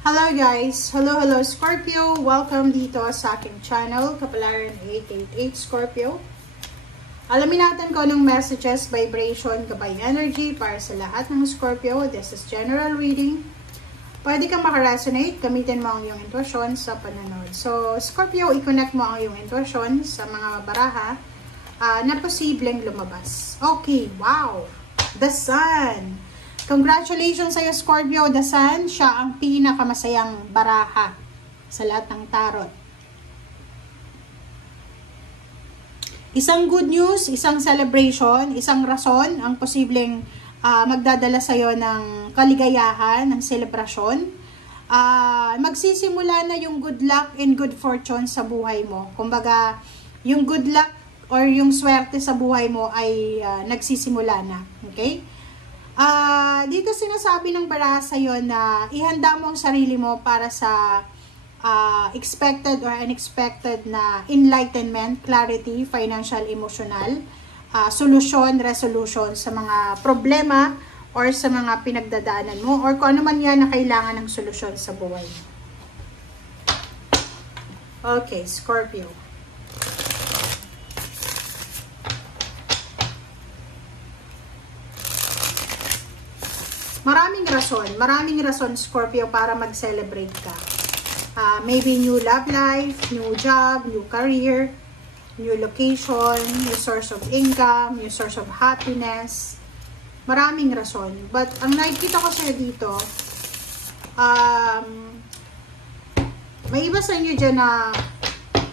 Hello guys! Hello Scorpio! Welcome dito sa aking channel, Kapalaran 888 Scorpio. Alamin natin kung anong messages, vibration, gabay energy para sa lahat ng Scorpio. This is general reading. Pwede kang makaresonate, gamitin mo ang iyong intuition sa pananood. So, Scorpio, i-connect mo ang iyong intuition sa mga baraha na posibleng lumabas. Okay, wow! The Sun! Congratulations sa iyo, Scorpio. The Sun, siya ang pinakamasayang baraha sa lahat ng tarot. Isang good news, isang celebration, isang rason ang posibleng magdadala sa iyo ng kaligayahan, ng selebrasyon. Magsisimula na yung good luck and good fortune sa buhay mo. Kumbaga, yung good luck or yung swerte sa buhay mo ay nagsisimula na. Okay? Dito sinasabi ng baraha sa'yo na ihanda mo ang sarili mo para sa expected or unexpected na enlightenment, clarity, financial, emotional, solusyon, resolution sa mga problema or sa mga pinagdadaanan mo or kung ano man yan na kailangan ng solusyon sa buhay. Okay, Scorpio. Maraming rason Scorpio para mag-celebrate ka. Maybe new love life, new job, new career, new location, new source of income, new source of happiness. Maraming rason. But ang nakikita ko sa'yo dito, may iba sa inyo dyan na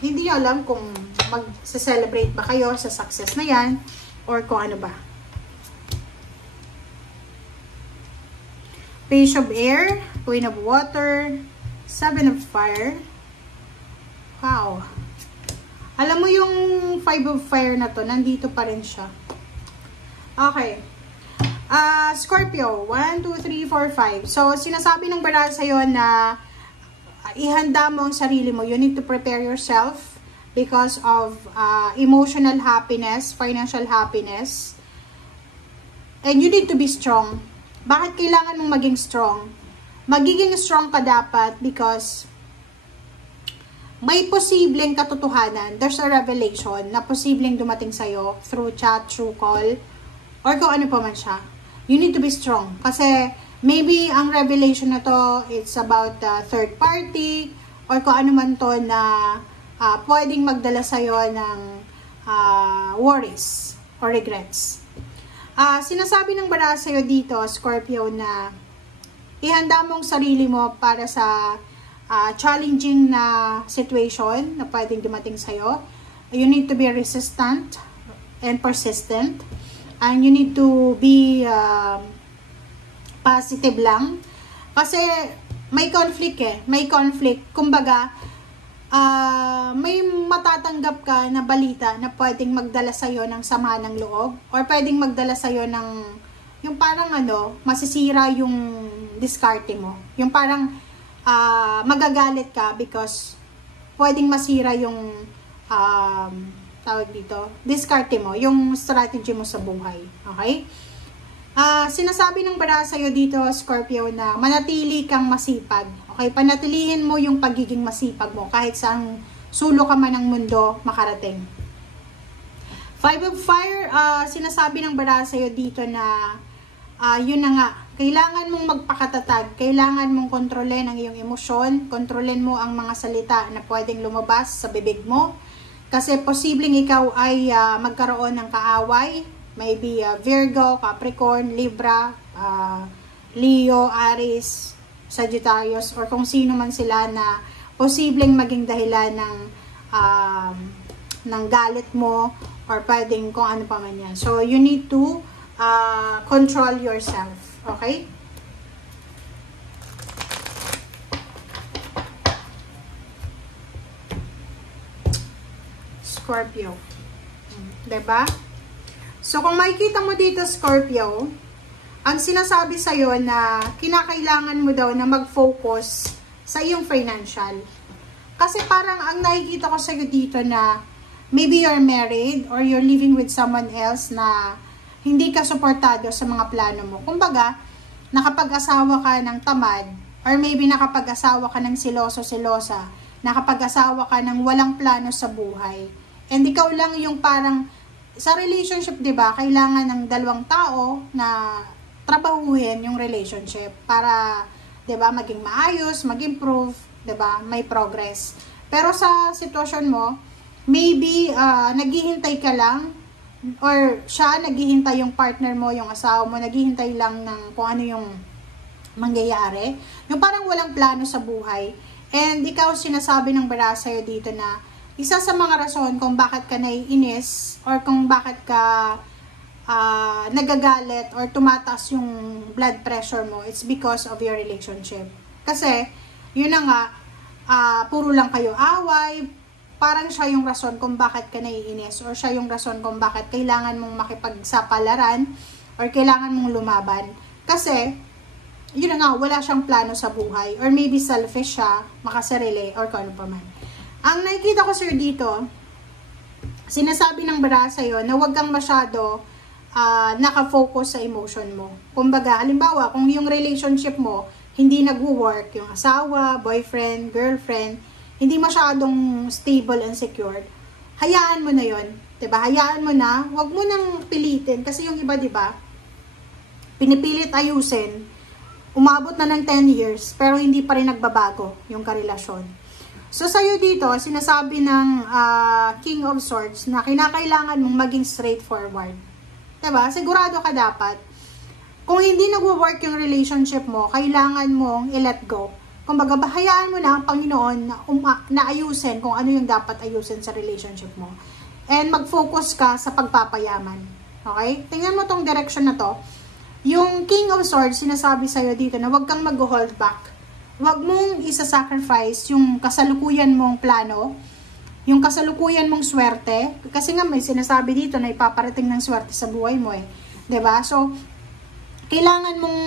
hindi alam kung mag-celebrate ba kayo sa success na yan or kung ano ba. Page of Air, Queen of Water, Seven of Fire. Wow. Alam mo yung Five of Fire na to, nandito pa rin siya. Okay. Scorpio, 1, 2, 3, 4, 5. So, sinasabi ng baraha sa'yo na ihanda mo ang sarili mo. You need to prepare yourself because of emotional happiness, financial happiness. And you need to be strong. Bakit kailangan mong maging strong? Magiging strong ka dapat because may posibleng katotohanan. There's a revelation na posibleng dumating sa'yo through chat, through call, or kung ano pa man siya. You need to be strong. Kasi maybe ang revelation na to, it's about third party, or kung ano man to na pwedeng magdala sa'yo ng worries or regrets. Sinasabi ng baraha sa'yo dito, Scorpio, na ihanda mong sarili mo para sa challenging na situation na pwedeng dumating sa'yo. You need to be resistant and persistent. And you need to be positive lang. Kasi may conflict eh. May conflict. Kumbaga, may matatanggap ka na balita na pwedeng magdala sa'yo ng sama ng loob or pwedeng magdala sa'yo ng yung parang masisira yung diskarte mo. Yung parang magagalit ka because pwedeng masira yung tawag dito, diskarte mo, yung strategy mo sa buhay. Okay? Sinasabi ng baraha sa'yo dito, Scorpio, na manatili kang masipag. Okay? Panatilihin mo yung pagiging masipag mo kahit saang sulok ka man ng mundo makarating. Five of Fire, sinasabi ng baraha sa'yo dito na yun na nga, kailangan mong magpakatatag, kailangan mong kontrolin ang iyong emosyon, kontrolin mo ang mga salita na pwedeng lumabas sa bibig mo. Kasi posibleng ikaw ay magkaroon ng kaaway, maybe Virgo, Capricorn, Libra, Leo, Aries, Sagittarius, or kung sino man sila na posibleng maging dahilan ng galit mo or pwedeng kung ano pa man yan. So, you need to control yourself. Okay? Scorpio. Diba? So, kung makikita mo dito, Scorpio, ang sinasabi sa'yo na kinakailangan mo daw na mag-focus sa iyong financial. Kasi parang ang nakikita ko sa'yo dito na maybe you're married or you're living with someone else na hindi ka suportado sa mga plano mo. Kumbaga, nakapag-asawa ka ng tamad Or maybe nakapag-asawa ka ng siloso-silosa, nakapag-asawa ka ng walang plano sa buhay. And ikaw lang yung parang, sa relationship, di ba, kailangan ng dalawang tao na trabahuhin yung relationship para, di ba, maging maayos, mag-improve, di ba, may progress. Pero sa sitwasyon mo, maybe naghihintay ka lang, or siya naghihintay, yung partner mo, yung asawa mo, naghihintay lang ng kung ano yung mangyayari. Yung parang walang plano sa buhay. And ikaw sinasabi ng bara sa'yo dito na isa sa mga rason kung bakit ka naiinis or kung bakit ka nagagalit or tumataas yung blood pressure mo, it's because of your relationship. Kasi, yun na nga, puro lang kayo away, parang siya yung rason kung bakit ka naiinis or siya yung rason kung bakit kailangan mong makipagsapalaran or kailangan mong lumaban. Kasi, yun na nga, wala siyang plano sa buhay. Or maybe selfish siya, makasarili, or kung ano pa man. Ang nakikita ko sir dito, sinasabi ng bara sa'yo na huwag kang masyado nakafocus sa emotion mo. Kumbaga, halimbawa, kung yung relationship mo, hindi nag-work, yung asawa, boyfriend, girlfriend, hindi masyadong stable and secured, hayaan mo na yun. Diba? Hayaan mo na, huwag mo nang pilitin. Kasi yung iba, diba, pinipilit ayusin, umabot na ng 10 years, pero hindi pa rin nagbabago yung karelasyon. So, sa'yo dito, sinasabi ng King of Swords na kinakailangan mong maging straightforward. Diba? Sigurado ka dapat. Kung hindi nag-work yung relationship mo, kailangan mong i-let go. Kumbaga, bahayaan mo na ang Panginoon na ayusin kung ano yung dapat ayusin sa relationship mo. And mag-focus ka sa pagpapayaman. Okay? Tingnan mo tong direction na to. Yung King of Swords, sinasabi sa'yo dito na huwag kang mag-hold back. Huwag mong isa-sacrifice yung kasalukuyan mong plano, yung kasalukuyan mong swerte. Kasi nga may sinasabi dito na ipaparating ng swerte sa buhay mo eh. 'Di ba? So, kailangan mong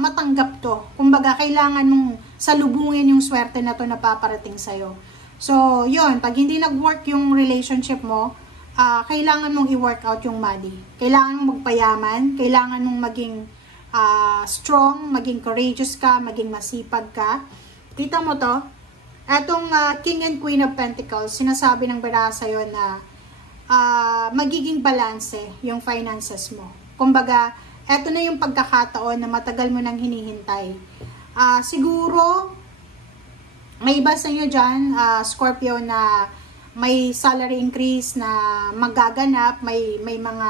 matanggap to. Kumbaga, kailangan mong salubungin yung swerte na to na paparating sa'yo. So, yun. Pag hindi nag-work yung relationship mo, kailangan mong i-work out yung money. Kailangan mong magpayaman, kailangan mong maging strong, maging courageous ka, maging masipag ka. Kita mo to? Etong King and Queen of Pentacles, sinasabi ng bara sa'yo na magiging balanse yung finances mo. Kumbaga, eto na yung pagkakataon na matagal mo nang hinihintay. Siguro, may iba sa inyo dyan, Scorpio, na may salary increase na magaganap, may mga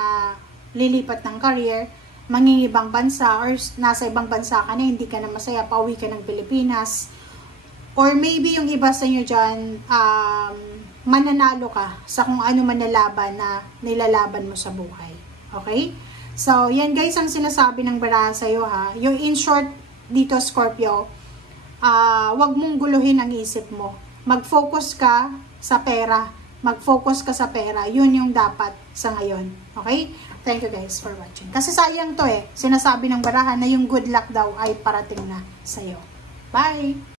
lilipat ng career, mangingibang bansa, or nasa ibang bansa ka na, hindi ka na masaya, pauwi ka ng Pilipinas. Or maybe yung iba sa inyo dyan, mananalo ka sa kung ano man nalaban na nilalaban mo sa buhay. Okay? So, yan guys ang sinasabi ng bara sa'yo ha. Yung in short dito, Scorpio, wag mong guluhin ang isip mo. Mag-focus ka sa pera. Mag-focus ka sa pera. Yun yung dapat sa ngayon. Okay? Thank you guys for watching. Kasi sayang to eh. Sinasabi ng barahan na yung good luck daw ay parating na sa'yo. Bye!